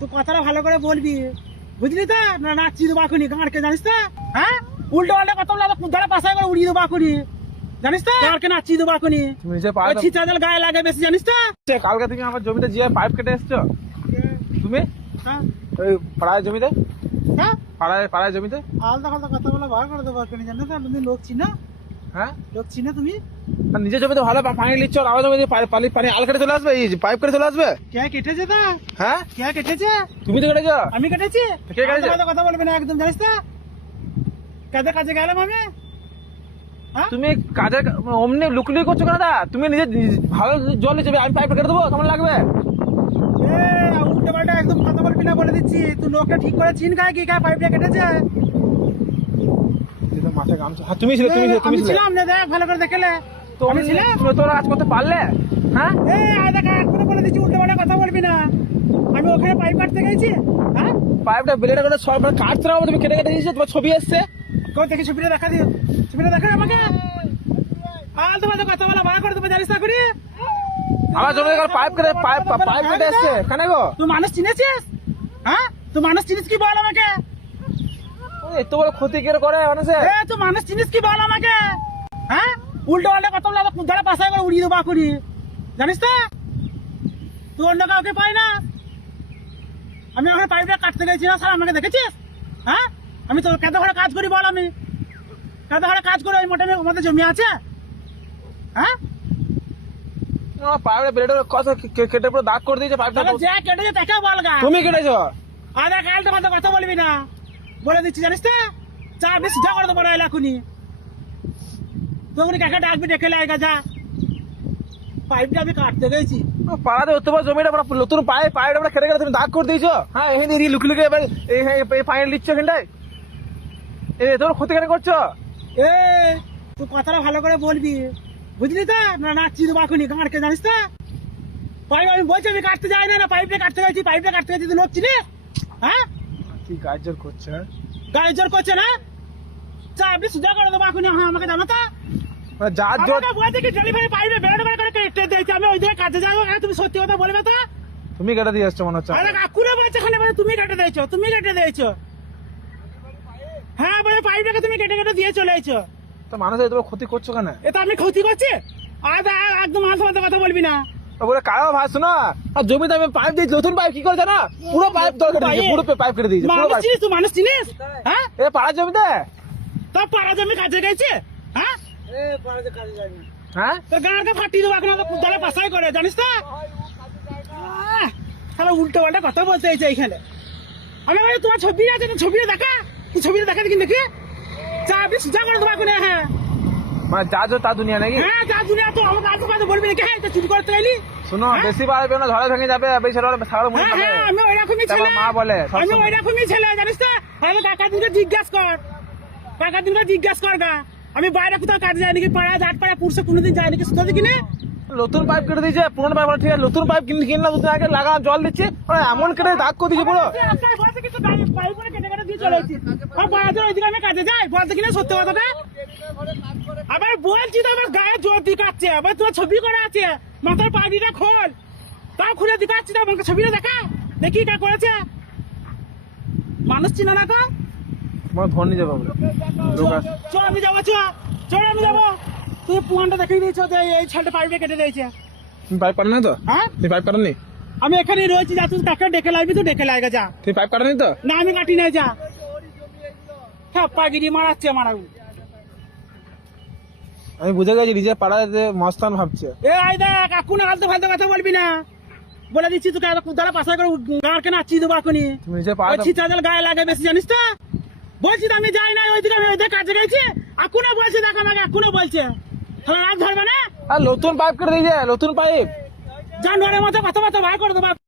তুই কথাটা ভালো করে বলবি, বুঝলি তো? না নাচি দেবো এখনই গাঁড়কে, জানিস তো? হ্যাঁ, উল্টো পাল্টা কথা বলে ধরে পাশায় করে উড়িয়ে দেবো এখনই, জানিস তো? গাঁড়কে নাচি দেবো এখনই। তুমি যে পাইপ ছিচাদের গায়ে লাগে বেশি, জানিস তো? কালকে তুমি আমার জমিতে যে পাইপ কেটে এসছো তুমি হ্যাঁ ওই পাড়ায় জমিতে, হ্যাঁ, পাড়ায় জমিতে। আলাদা আলাদা কথা বলে বার করে দেবো এখনই, জানিস তো? তুমি লোক চিনা, হ্যাঁ, লোক চিনা তুমি? আর নিজের জমিতে ভালো পানি নিচ্ছ, আমার জমিতে পানি আল কেটে চলে আসবে, এই পাইপ কেটে চলে আসবে। কে কেটেছে তা? হ্যাঁ, কে কেটেছে? তুমি তো কেটেছো। আমি কেটেছি? কে কেটেছে? আলাদা কথা বলবে না একদম, জানিস তো? কাজে কাজে গেলাম আমি। হ্যাঁ, তুমি কাজের অমনি লুকলুকি করছো কেন? দা তুমি নিজে ভালো জল নিচ্ছে, আমি পাইপ কেটে দেবো, কেমন লাগবে? উল্টো পাল্টা একদম কথা বলবি না বলে দিচ্ছি। তুই লোকটা ঠিক করে চিন গায়ে কি গায়ে পাইপটা কেটেছে? মাথায় গামছা। হ্যাঁ, তুমি ছিলে, তুমি আমি ছিলে। ছিলাম না, দেখ ভালো করে দেখলে তো আমি ছিলাম। তুমি তোরা কাজ করতে পারলে? হ্যাঁ, দেখ এখনো বলে দিচ্ছি, উল্টো পাল্টা কথা বলবি না। আমি ওখানে পাইপ কাটতে গেছি। হ্যাঁ, পাইপটা ব্লেডে করে সব কাটতে হবে, তুমি কেটে কেটে দিয়েছো, তোমার ছবি এসছে। কোথা থেকে ছবিটা দেখা দিও, ছবিটা দেখা আমাকে। আলতু ফালতু কথা বলা ভাড়া করে দেবো, জানিস না করি? আমার জমিতে পাইপ কেটে এসছে কেন গো? তুই মানুষ চিনেছিস? হ্যাঁ, তুই মানুষ চিনিস কি বল আমাকে? এত বড় ক্ষতি কে করে মানুষের? তুই মানুষ চিনিস কি বল আমাকে? হ্যাঁ, উল্টো পাল্টা কথা বলে ধরে পাশায় করে উড়িয়ে দেবো এখনই, জানিস তো? তুই অন্য কাউকে পাই না। আমি ওখানে পাইপটা কাটতে গেছি না, স্যার আমাকে দেখেছিস? হ্যাঁ, আমি তো কত ঘরে কাজ করি বল, আমি কত ঘরে কাজ করি, ওই মোটে আমাদের জমি আছে। হ্যাঁ, পাইপটা ব্লেডে কত কেটে পুরো দাগ করে দিয়েছে পাইপটা। তাহলে যে কেটেছে তাকে বল গা। তুমি কেটেছো? আরে কালটা মাথা কথা বলবি না বলে দিচ্ছি, জানিস তো? চা বেশি যা করে দেবো না এখনই। তুমি কাকে ডাকবি, ডেকে লাগা যা। পাইপটা আমি কাটতে গেছি। পাড়াতে হতে পারে জমিটা নতুন পাইপটা কেটে কেটে তুমি দাগ করে দিয়েছো। হ্যাঁ, এখানে লুকি এবার এই পানি দিচ্ছ এখানটায়, তোমার ক্ষতি কেন করছো? এ তুই কথাটা ভালো করে বলবি, বুঝলি তো? না নাচি দেবো এখনই গাঁড়কে, জানিস তো? পাইপ আমি বলছি আমি কাটতে যাই না, পাইপটা কাটতে গেছি, পাইপটা কাটতে গেছি। তুই লোক চিনিস? হ্যাঁ, কি গাজর করছে? গাড়ি জোর করছে না? চা আপনি সোজা করে দেবো এখনই। হ্যাঁ, আমাকে জানো তো? যার জোর আমাকে বলছে কি ডেলিভারি পাইপে বেরোতে করে কেটে দিয়েছি, আমি ওই দিকে কাজে যাবো। তুমি সত্যি কথা বলবে তো? তুমি কেটে দিয়ে আসছো মনে হচ্ছে। আরে কাকুরে বলছে এখানে, তুমি কেটে দিয়েছো, তুমি কেটে দিয়েছো। হ্যাঁ, বলে পাইপটাকে তুমি কেটে কেটে দিয়ে চলে এসছো। তো মানুষের তোমার ক্ষতি করছো কেন? এটা আমি ক্ষতি করছি? একদম মাথা মাথা কথা বলবি না। বলে কারো ভাই শোনা, আর জমিতে আমি পাইপ দিয়েছি, নতুন পাইপ কি করে জানা? পুরো পাইপ দরকার, পুরো পাইপ কেটে দিয়েছে, পুরো মানুষ পাইপ। চিনিস? তুই মানুষ চিনিস? হ্যাঁ, এ পাড়ার জমিতে তোর পাড়া জমি কাজে গেছে। হ্যাঁ, হ্যাঁ, তোর গাঁড়কে ফাটিয়ে দেবো এখন, দলে পাশাই করে, জানিস তো? তাহলে উল্টো পাল্টা কথা বলতে হয়েছে এইখানে। আমি বলি তোমার ছবি আছে, ছবিটা দেখা, তুই ছবিটা দেখা দেখি দেখি। চা আপনি সোজা করে দেবো এখন। হ্যাঁ মানে যা যো তা দুনিয়া নাকি? হ্যাঁ, যা দুনিয়া তো আমাকে আজকে কথা বলবি নাকি? হ্যাঁ, চুরি করতে এলি? শোনো, বেশি বাড়বে না, ঝড়ে ভেঙে যাবে, বেশি ছাগল মরে যাবে। হ্যাঁ, আমি ওইরকমই ছেলে। মা বলে আমি ওইরকমই ছেলে, জানিস তো? আমি কাকা দিনকে জিজ্ঞাসা কর, কাকা দিনকে জিজ্ঞাসা কর গা। আমি বাইরে কোথাও কাজে যাই নাকি? পাড়া জাট পাড়া পুরুষে কোনোদিন যায় নাকি? শুধু দেখি না নতুন পাইপ কেটে দিয়েছে, পুরোনো পাইপ ঠিক আছে, নতুন পাইপ কিনলাম, দুদিন আগে লাগা জল দিচ্ছে, এমন কেটে দাগ করে দিয়েছে পুরো। আপনার বয়সে কিছু পাইপ করে কেটে কেটে দিয়ে চলে এসেছি। আর বাইরে ওইদিকে আমি কাজে যাই, বলতে কিনা সত্যি কথাটা। আবার বলছি তো আমার গায়ে জোর দিয়ে কাটছে, আবার তোমার ছবি করা আছে, মাথার পাগড়িটা খোল, তাও খুলে দিকাচ্ছি না, আমাকে ছবিটা দেখা দেখি কা করেছে। মানুষ চিনা না তো? তোমার ধর নিয়ে যাবো বলে লোক আসে। চল আমি যাবো, চল আমি যাবো। তুই পুয়ানটা দেখিয়ে দিয়েছ যে এই ছেলেটা পাইপটা কেটে দিয়েছে। তুমি পাইপ কাটেনি তো? হ্যাঁ, তুমি পাইপ কাটেনি? আমি এখানে রয়েছি, যা তুই কাকে ডেকে লাগবি, তুই ডেকে লাগা যা। তুমি পাইপ কাটেনি তো? না আমি কাটি নাই, যা। হ্যাঁ, পাগিরি মারাচ্ছে আমার। আমি বুঝে গেছি নিজের পাড়ায় যে মস্তান ভাবছে। আই দেখ, এখন আলতু ফালতু কথা বলবি না বলে দিচ্ছি। তোকে কুদালে পাশায় করে গাঁড়কে নাচিয়ে দেবো এখনই। তুমি নিজের পাড়ায় ছিচাদের গায়ে লাগে বেশি, জানিস তো? বলছি তো আমি যাই নাই ওইদিকে, আমি ওইদিকে কাজে গেছি। এখনো বলছি, দেখ আমাকে এখনো বলছে। তাহলে রাত ধরবে না? আর নতুন পাইপ কেটে দিয়েছে, নতুন পাইপ। জানুয়ারের মতো কথা বার্তা বার করে দেবো।